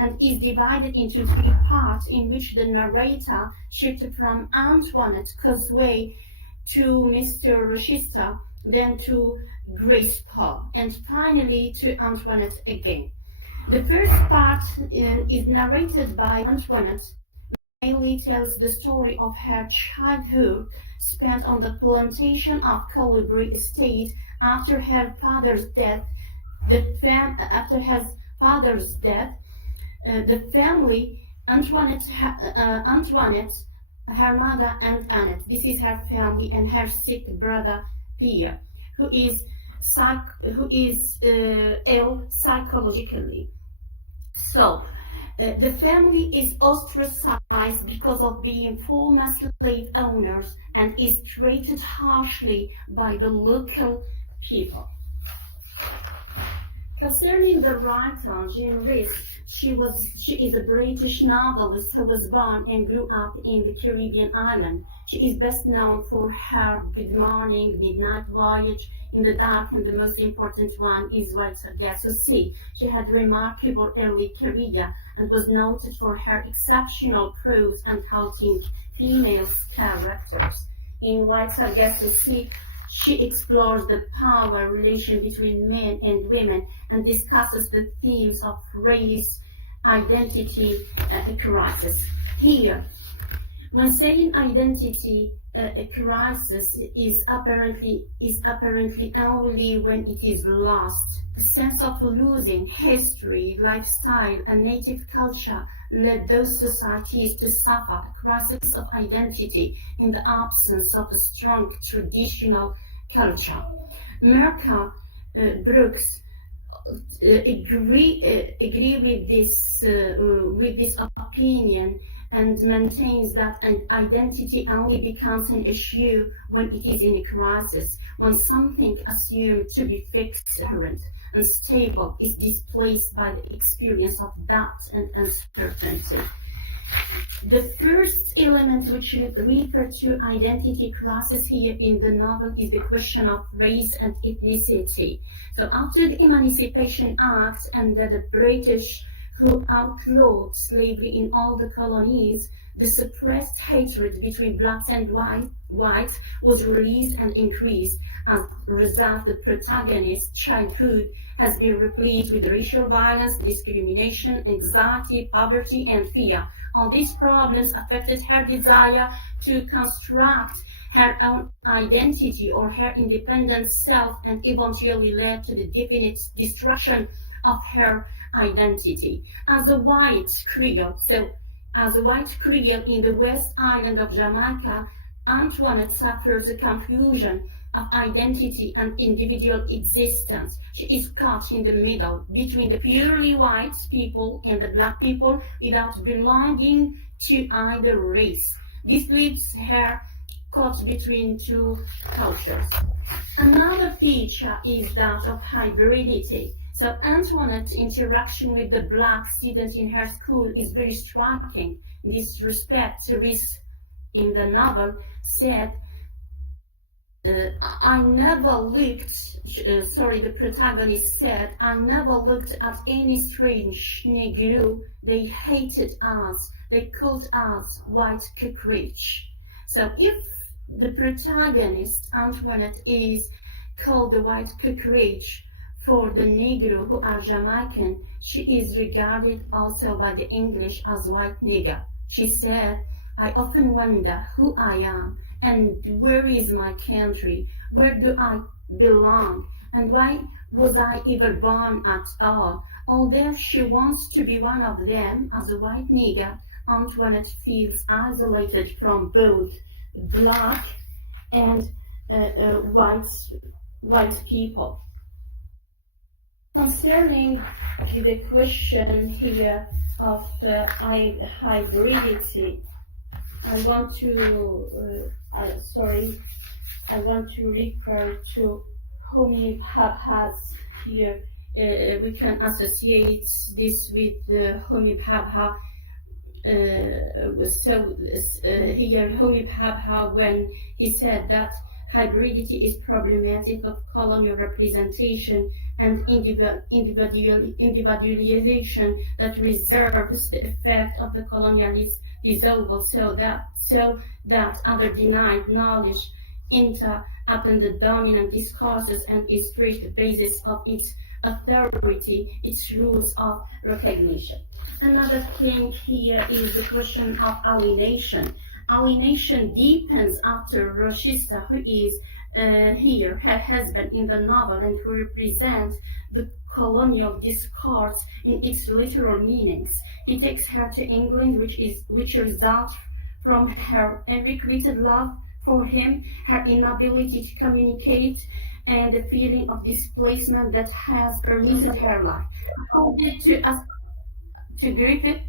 and is divided into three parts, in which the narrator shifted from Antoinette Cosway to Mr. Rochester, then to Grace Paul, and finally to Antoinette again. The first part is narrated by Antoinette, mainly tells the story of her childhood spent on the plantation of Colibri Estate after her father's death. The family, Antoinette, her mother and Annette. This is her family, and her sick brother Pierre, who is ill psychologically. So, the family is ostracized because of being former slave owners and is treated harshly by the local people. Concerning the writer, Jane Risk, she is a British novelist who was born and grew up in the Caribbean island. She is best known for her Good Morning, Midnight Voyage, In the Dark, and the most important one is Walter Sea. She had remarkable early career and was noted for her exceptional prose and halting female characters. In Walter Sea, she explores the power relation between men and women and discusses the themes of race, identity, crisis. Here, when saying identity crisis is apparently only when it is lost. The sense of losing history, lifestyle, and native culture led those societies to suffer a crisis of identity in the absence of a strong traditional culture. Merca Brooks agree with this opinion and maintains that an identity only becomes an issue when it is in a crisis, when something assumed to be fixed, current, and stable is displaced by the experience of doubt and uncertainty. The first element which refer to identity crisis here in the novel is the question of race and ethnicity. So after the Emancipation Act and the British who outlawed slavery in all the colonies, the suppressed hatred between blacks and whites was released and increased. As a result, the protagonist's childhood has been replete with racial violence, discrimination, anxiety, poverty, and fear. All these problems affected her desire to construct her own identity or her independent self, and eventually led to the definite destruction of her identity. As a white Creole in the West Island of Jamaica, Antoinette suffers a confusion of identity and individual existence. She is caught in the middle between the purely white people and the black people without belonging to either race. This leaves her caught between two cultures. Another feature is that of hybridity. So Antoinette's interaction with the black students in her school is very striking. In this respect, Therese in the novel said, the protagonist said, I never looked at any strange Negro. They hated us. They called us white cockroach. So if the protagonist, Antoinette, is called the white cockroach for the Negro who are Jamaican, she is regarded also by the English as white nigger. She said, I often wonder who I am and where is my country, where do I belong, and why was I ever born at all? Although she wants to be one of them as a white nigger, Antoinette feels isolated from both black and white people. Concerning the question here of hybridity, I want to refer to Homi Bhabha's here. We can associate this with Homi Bhabha. Here Homi Bhabha, when he said that hybridity is problematic of colonial representation and individualization that reserves the effect of the colonialist dissolval so that other denied knowledge enter upon the dominant discourses and establish the basis of its authority, its rules of recognition. Another thing here is the question of alienation. Alienation deepens after Rochester, who is here her husband in the novel and who represents the colonial discourse in its literal meanings. He takes her to England, which results from her unrequited love for him, her inability to communicate, and the feeling of displacement that has permitted her life. According to Griffith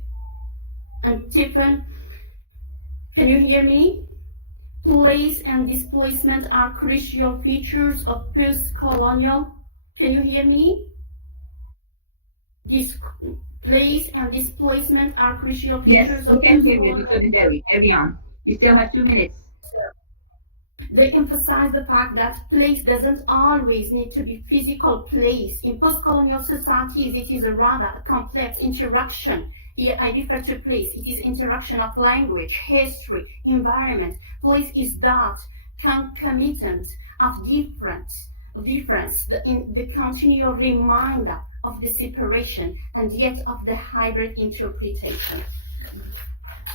and Tiffin, can you hear me? Place and displacement are crucial features of post-colonial. Can you hear me? Place and displacement are crucial features of post-colonial. Yes, we can hear you, Dr. Dewi. Carry on. You still have 2 minutes. They emphasize the fact that place doesn't always need to be physical place. In post-colonial societies, it is a rather complex interaction. Here I refer to place. It is interaction of language, history, environment. Place is that concomitant of difference, the continual reminder of the separation and yet of the hybrid interpretation.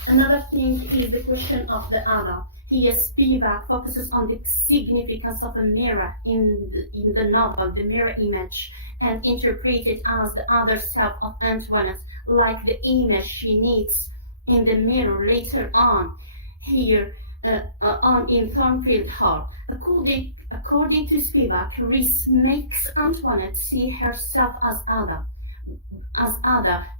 Another thing is the question of the other. Here, Spivak focuses on the significance of a mirror in the novel, the mirror image, and interprets it as the other self of Antoinette, like the image she needs in the mirror later on, here in Thornfield Hall. According to Spivak, Rhys makes Antoinette see herself as other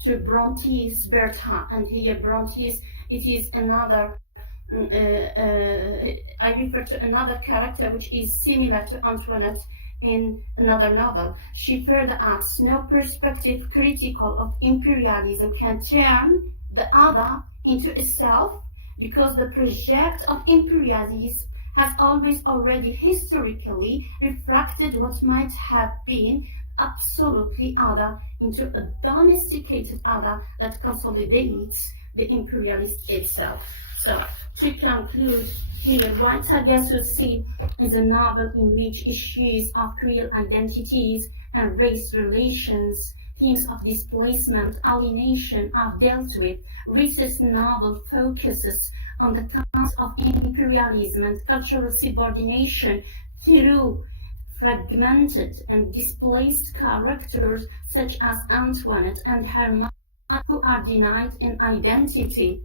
to Bronte's Bertha, and here Bronte's, it is another. I refer to another character which is similar to Antoinette in another novel. She further adds, no perspective critical of imperialism can turn the other into a self, because the project of imperialism has always already historically refracted what might have been absolutely other into a domesticated other that consolidates the imperialist itself. So, to conclude, here, White Sargasso is a novel in which issues of real identities and race relations, themes of displacement, alienation are dealt with. Rhys's novel focuses on the cause of imperialism and cultural subordination through fragmented and displaced characters such as Antoinette and her mother, who are denied an identity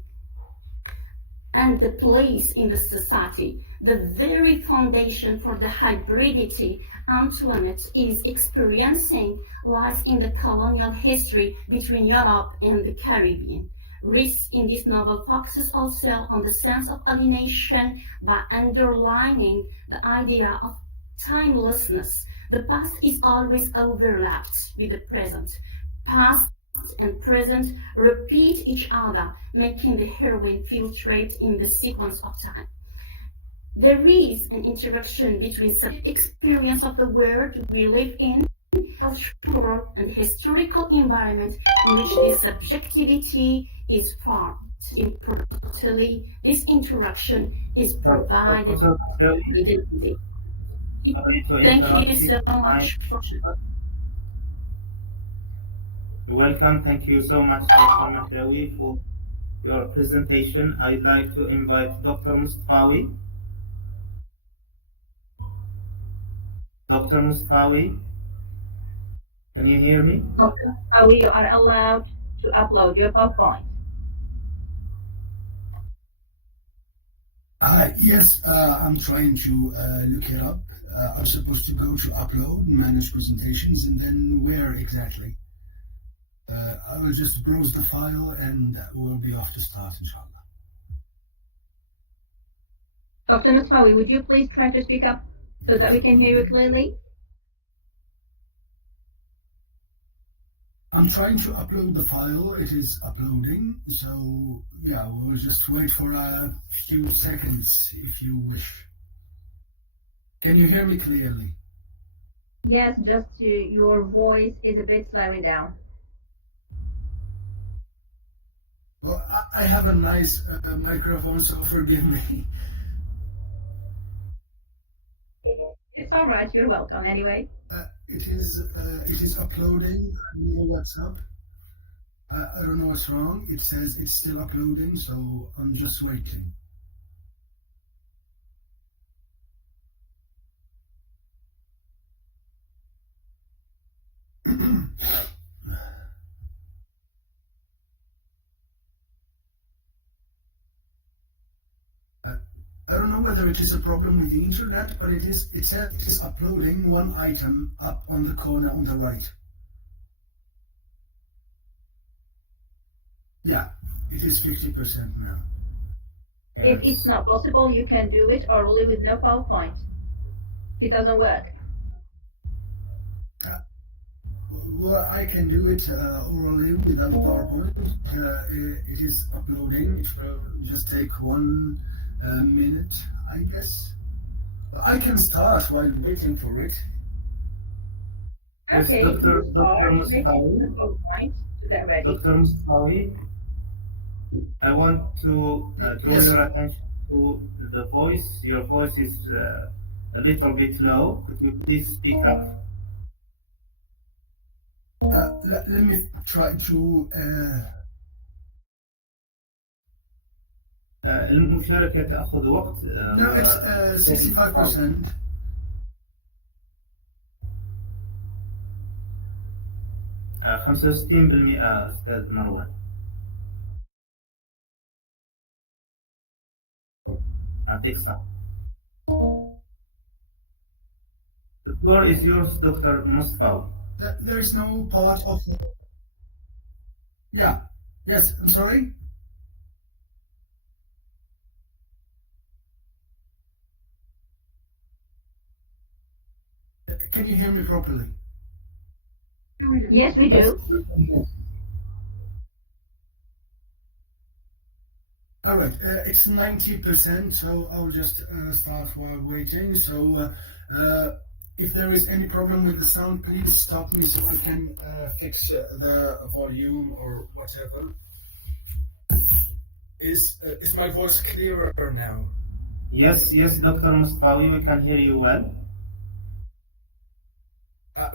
and the place in the society. The very foundation for the hybridity Antoinette is experiencing lies in the colonial history between Europe and the Caribbean. Rhys in this novel focuses also on the sense of alienation by underlining the idea of timelessness. The past is always overlapped with the present. Past and present repeat each other, making the heroine feel trapped in the sequence of time. There is an interaction between the experience of the world we live in, cultural and historical environment in which this subjectivity is formed. Importantly, this interaction is provided identity. Thank you so much for Welcome. Thank you so much, Dr. Mahdawi, for your presentation. I'd like to invite Dr. Mustafawi. Dr. Mustafawi, can you hear me? Dr. Mustafawi, you are allowed to upload your PowerPoint. Yes, I'm trying to look it up. I'm supposed to go to upload, manage presentations, and then where exactly? I will just browse the file and we'll be off to start, inshallah. Dr. Mustafawi, would you please try to speak up so that we can hear you clearly? I'm trying to upload the file. It is uploading. So, yeah, we'll just wait for a few seconds if you wish. Can you hear me clearly? Yes, just your voice is a bit slowing down. Well, I have a nice microphone, so forgive me. It's all right. You're welcome anyway. It is uploading. I don't know what's up. I don't know what's wrong. It says it's still uploading, so I'm just waiting. I don't know whether it is a problem with the internet, but it says it is uploading one item up on the corner on the right. Yeah, it is 50% now. If it's not possible, you can do it orally with no PowerPoint. It doesn't work. Well, I can do it orally without PowerPoint. It is uploading. It will just take 1 minute, I guess. I can start while waiting for it. Yes, Okay, Dr. make Mustawi. the PowerPoint to get ready. Dr. Mustawi, I want to draw Yes. your attention to the voice. Your voice is a little bit low. Could you please speak up? Let me try to. المشاركة تأخذ وقت. No, it's 65%. 65% أستاذ مروان. يعطيك الصحة. The floor is yours, Dr. Mustawi. There is no part of. Yeah. Yes. I'm sorry. Can you hear me properly? Yes, we do. All right, it's 90%, so I'll just start while waiting. So if there is any problem with the sound, please stop me so I can fix the volume or whatever. Is my voice clearer now? Yes, Dr. Mustawi, we can hear you well.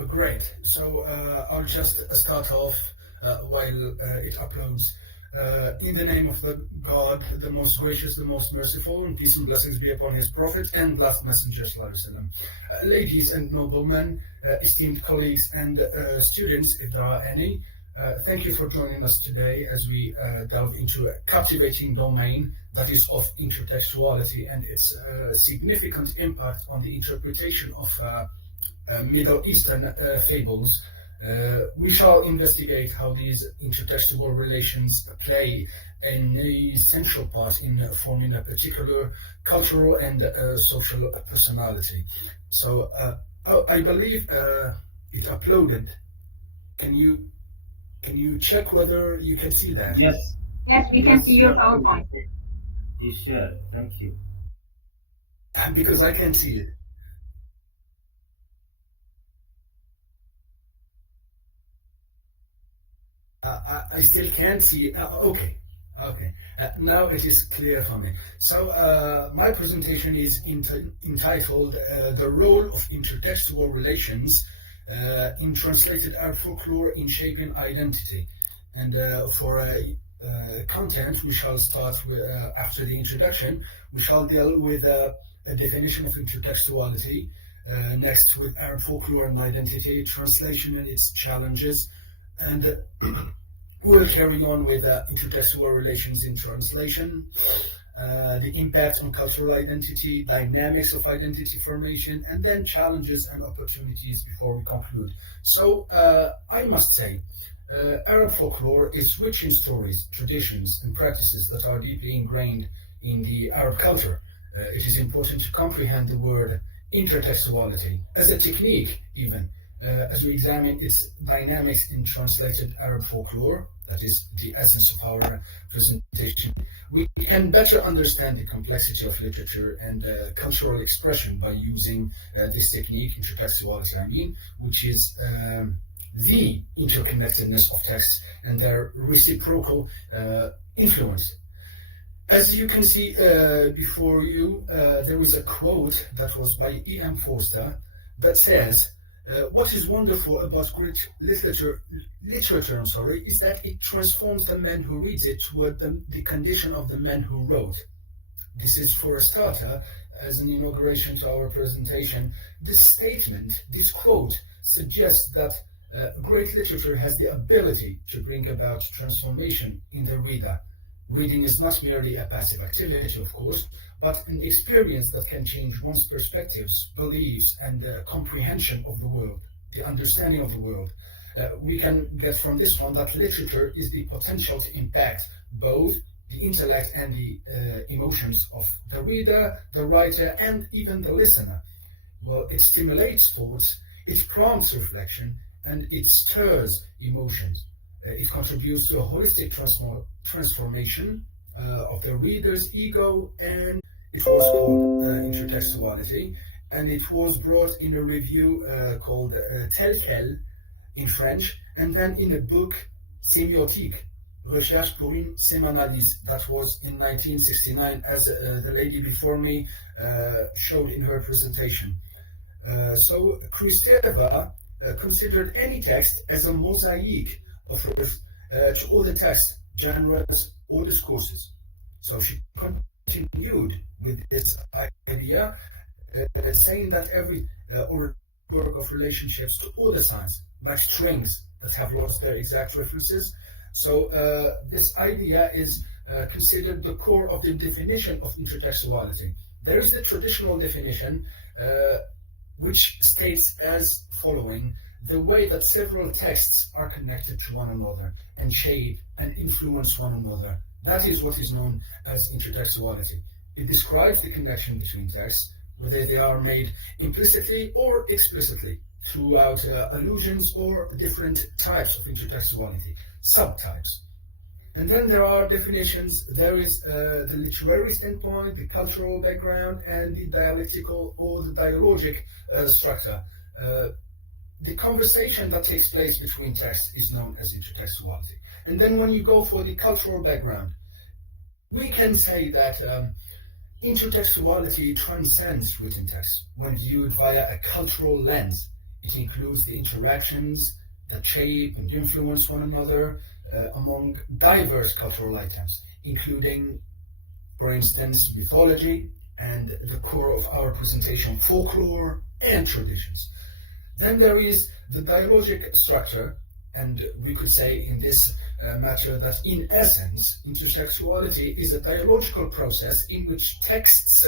Great. So I'll just start off while it uploads. In the name of the God, the most gracious, the most merciful, and peace and blessings be upon his prophet and last messenger, sallallahu alaihi wasallam. Ladies and noblemen, esteemed colleagues and students, if there are any, thank you for joining us today as we delve into a captivating domain that is of intertextuality and its significant impact on the interpretation of Middle Eastern fables. We shall investigate how these intertextual relations play an essential part in forming a particular cultural and social personality. So I believe it uploaded. Can you check whether you can see that? Yes. Yes, we can see your PowerPoint. You shared. Thank you. Because I can see it. I still can't see. Okay. Now it is clear for me. So my presentation is entitled "The Role of Intertextual Relations in Translated Arab Folklore in Shaping Identity." And for content, we shall start with, after the introduction, we shall deal with a definition of intertextuality. Next, with Arab folklore and identity, translation and its challenges. And we'll carry on with intertextual relations in translation, the impact on cultural identity, dynamics of identity formation, and then challenges and opportunities before we conclude. So I must say, Arab folklore is rich in stories, traditions, and practices that are deeply ingrained in the Arab culture. It is important to comprehend the word intertextuality as a technique, even, as we examine its dynamics in translated Arab folklore. that is the essence of our presentation, we can better understand the complexity of literature and cultural expression by using this technique, intertextuality, which is the interconnectedness of texts and their reciprocal influence. As you can see before you, there is a quote that was by E.M. Forster that says, what is wonderful about great literature, is that it transforms the man who reads it toward the condition of the man who wrote. This is, for a starter, as an inauguration to our presentation, this statement, this quote, suggests that great literature has the ability to bring about transformation in the reader. Reading is not merely a passive activity, of course, but an experience that can change one's perspectives, beliefs, and comprehension of the world, the understanding of the world. We can get from this one that literature is the potential to impact both the intellect and the emotions of the reader, the writer, and even the listener. Well, it stimulates thoughts, it prompts reflection, and it stirs emotions. It contributes to a holistic transformation of the reader's ego, and it was called intertextuality, and it was brought in a review called Tel Quel in French, and then in a book, Sémiotique, Recherche pour une sémanalyse, that was in 1969, as the lady before me showed in her presentation. So Kristeva considered any text as a mosaic of to all the texts, genres, or discourses. So she continued with this idea, saying that every work of relationships to all the signs, like strings that have lost their exact references. So this idea is considered the core of the definition of intertextuality. There is the traditional definition, which states as following: the way that several texts are connected to one another and shape and influence one another. That is what is known as intertextuality. It describes the connection between texts, whether they are made implicitly or explicitly, throughout allusions or different types of intertextuality, subtypes. And then there are definitions. There is the literary standpoint, the cultural background, and the dialectical or the dialogic structure. The conversation that takes place between texts is known as intertextuality. And then when you go for the cultural background, we can say that intertextuality transcends written text when viewed via a cultural lens. It includes the interactions that shape and influence one another among diverse cultural items, including, for instance, mythology and the core of our presentation, folklore and traditions. Then there is the dialogic structure, and we could say in this matter that in essence, intertextuality is a dialogical process in which texts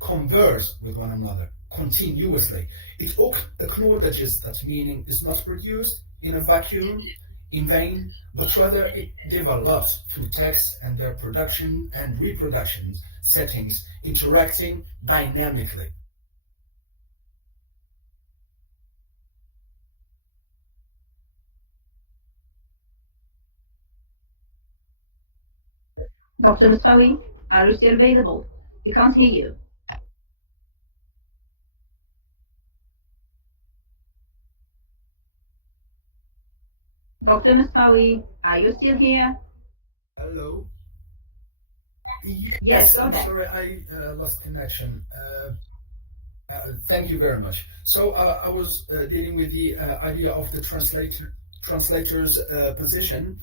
converse with one another continuously. It acknowledges that meaning is not produced in a vacuum, in vain, but rather it develops through texts and their production and reproduction settings, interacting dynamically. Dr. Musawi, are you still available? We can't hear you. Dr. Musawi, are you still here? Hello? Yes, I'm okay. sorry, I lost connection. Thank you very much. So I was dealing with the idea of the translator's position.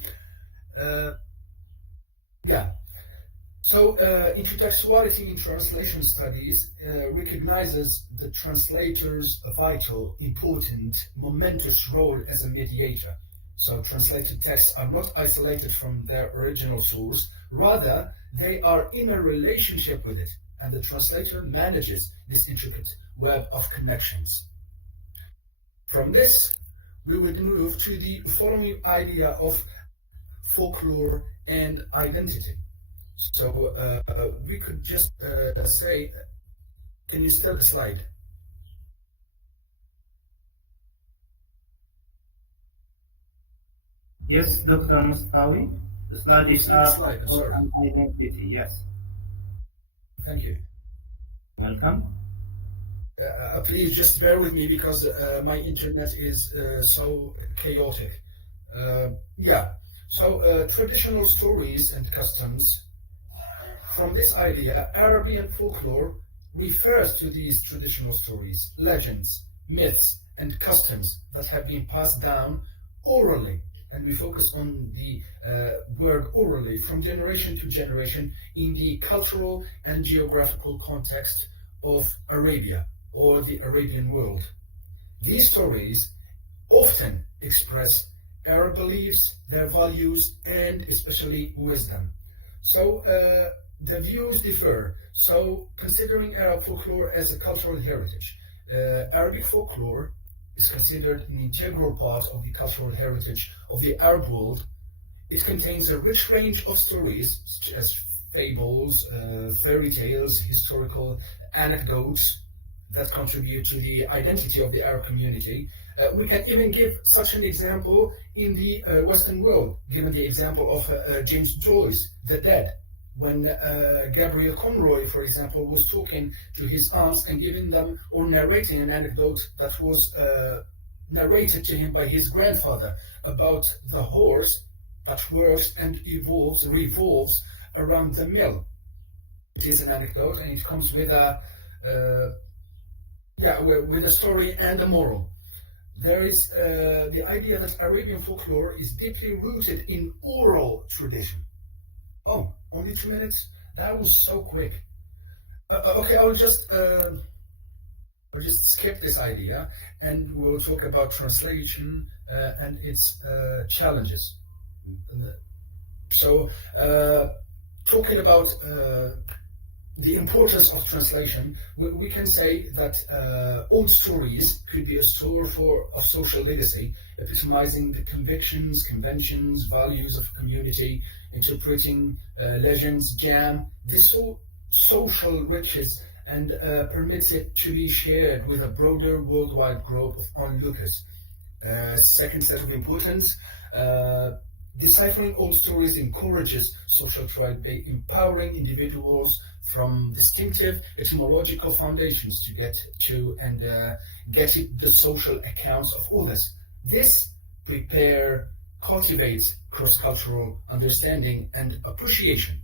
So intertextuality in translation studies recognizes the translator's vital, important, momentous role as a mediator. So translated texts are not isolated from their original source, rather they are in a relationship with it, and the translator manages this intricate web of connections. From this, we would move to the following idea of folklore and identity. So we could just say, can you start the slide? Yes, Dr. Mustawi. The slide is see the up slide, I'm for sorry. an identity. Yes. Thank you. Welcome. Please just bear with me because my internet is so chaotic. So traditional stories and customs. From this idea, Arabian folklore refers to these traditional stories, legends, myths, and customs that have been passed down orally. And we focus on the word orally from generation to generation in the cultural and geographical context of Arabia or the Arabian world. These stories often express Arab beliefs, their values, and especially wisdom. So the views differ. So considering Arab folklore as a cultural heritage, Arabic folklore is considered an integral part of the cultural heritage of the Arab world. It contains a rich range of stories, such as fables, fairy tales, historical anecdotes that contribute to the identity of the Arab community. We can even give such an example in the Western world, given the example of James Joyce, The Dead, when Gabriel Conroy, for example, was talking to his aunts and giving them or narrating an anecdote that was narrated to him by his grandfather about the horse that works and revolves around the mill. It is an anecdote, and it comes with with a story and a moral. There is the idea that Arabian folklore is deeply rooted in oral tradition. Oh, only 2 minutes? That was so quick. Okay, I'll just skip this idea, and we'll talk about translation and its challenges. So, talking about the importance of translation, we can say that old stories could be a store of social legacy, epitomizing the convictions, conventions, values of a community, interpreting legends, jam, this social riches, and permits it to be shared with a broader worldwide group of onlookers. Second set of importance, deciphering old stories encourages social trade by empowering individuals from distinctive etymological foundations to get the social accounts of others. This cultivates cross-cultural understanding and appreciation.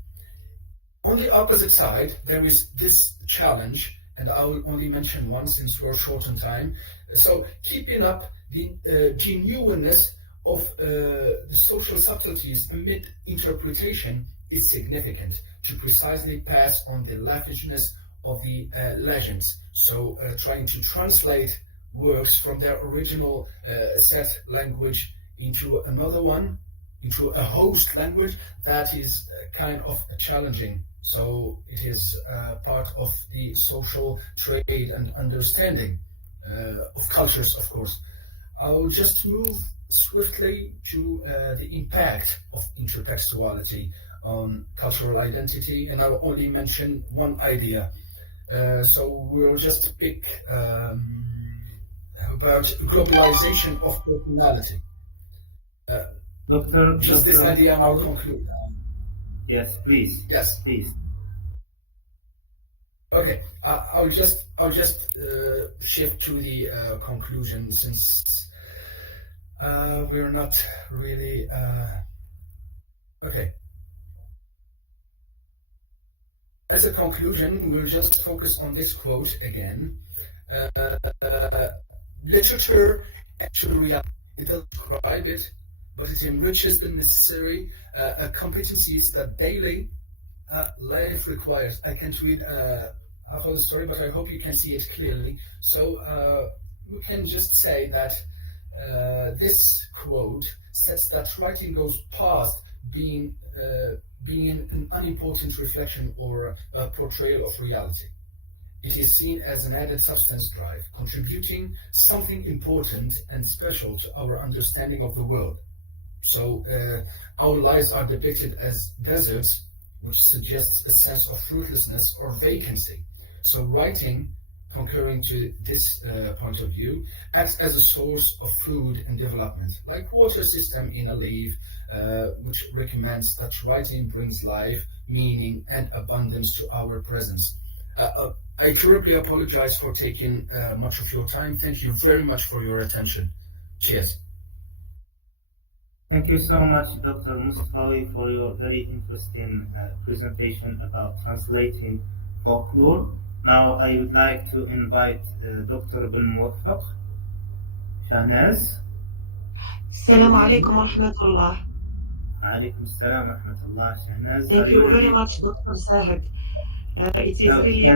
On the opposite side, there is this challenge, and I will only mention one since we're short on time. So keeping up the genuineness of the social subtleties amid interpretation is significant to precisely pass on the lavishness of the legends. So trying to translate works from their original set language into another one, into a host language, that is kind of challenging. So it is part of the social trade and understanding of cultures, of course. I'll just move swiftly to the impact of intertextuality on cultural identity, and I'll only mention one idea. So we'll just pick about globalization of personality. Just this idea, and I'll conclude. Yes, please. Yes, please. Okay, I'll just shift to the conclusion, since we're not really okay. As a conclusion, we'll just focus on this quote again. Literature actually reality. It doesn't describe it, but it enriches the necessary competencies that daily life requires. I can't read half of the story, but I hope you can see it clearly. So we can just say that this quote says that writing goes past being an unimportant reflection or a portrayal of reality. It is seen as an added substance drive, contributing something important and special to our understanding of the world. So our lives are depicted as deserts, which suggests a sense of fruitlessness or vacancy. So writing concurring to this point of view, acts as a source of food and development, like water system in a leaf, which recommends that writing brings life, meaning, and abundance to our presence. I terribly apologize for taking much of your time. Thank you very much for your attention. Cheers. Thank you so much, Dr. Mustafawi, for your very interesting presentation about translating folklore. Now I would like to invite Dr. بالموفق شاهناز. السلام عليكم ورحمة الله. عليكم السلام ورحمة الله. شاهناز, Thank you very much, Dr. Sahid. It is really a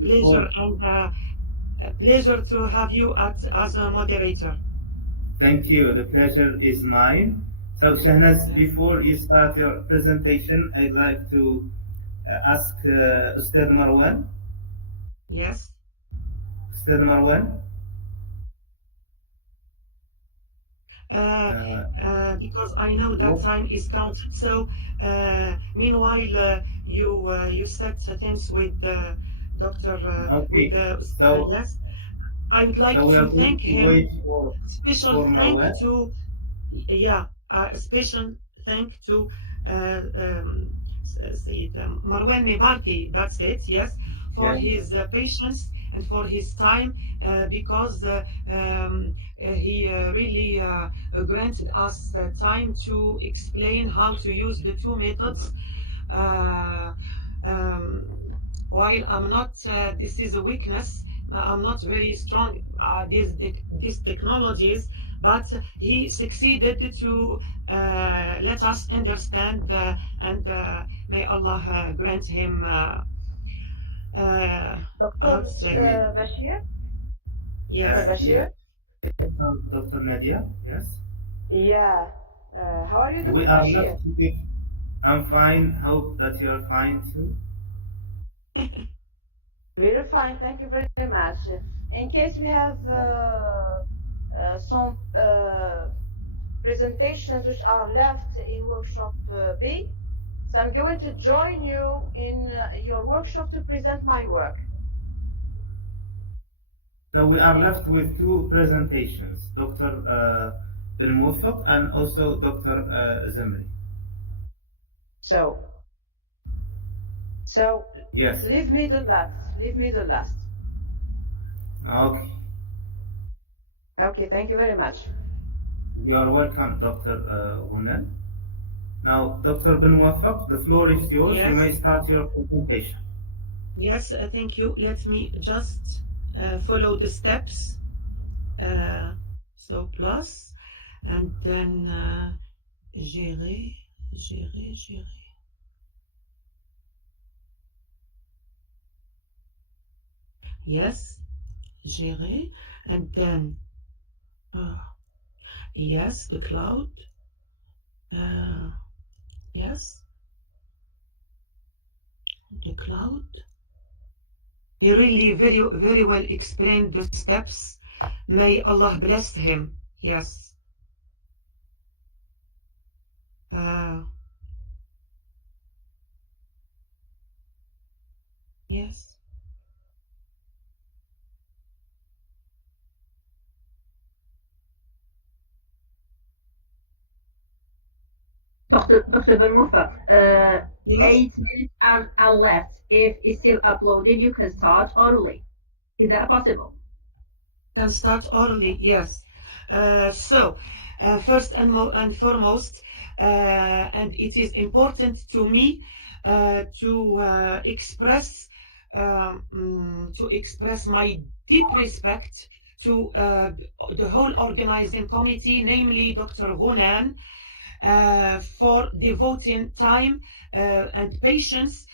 pleasure and a pleasure to have you as a moderator. Thank you. The pleasure is mine. So, Shahnaz, before you start your presentation, I'd like to ask Ustad Marwan. Yes. Ustad Marwan. Because I know that time is counted. So, meanwhile, you said things with Dr. Okay. Yes. I would like to thank him. Special thank to, special thank to Marwan Mibarki. That's it. Yes, for his patience and for his time, because he really granted us time to explain how to use the two methods. While I'm not, this is a weakness. I'm not very strong these technologies, but he succeeded to let us understand, and may Allah grant him. Dr. Bashir? Yes. Dr. Bashir? Dr. Nadia, yes? Yeah. How are you, Dr. We are Bashir? not. I'm fine. Hope that you're fine too. Very fine, thank you very much. In case we have some presentations which are left in workshop B, so I'm going to join you in your workshop to present my work. So we are left with two presentations, Dr. Al-Muwafaq and also Dr. Zamri. So yes. Leave me the last. Okay. Okay, thank you very much. You are welcome, Dr. Hunan. Now, Dr. Al-Muwafaq, the floor is yours. Yes. You may start your presentation. Yes, thank you. Let me just follow the steps. So plus, and then gérer. Yes, gérer, and then yes, the cloud. Yes, the cloud. You really very well explained the steps. May Allah bless him. Yes. Yes. Dr. Ben-Musa, Yes. 8 minutes are left. If it's still uploaded, you can start orally. Is that possible? Can start orally, yes. So, first and foremost, and it is important to me to express my deep respect to the whole organizing committee, namely Dr. Hunan, for devoting time and patience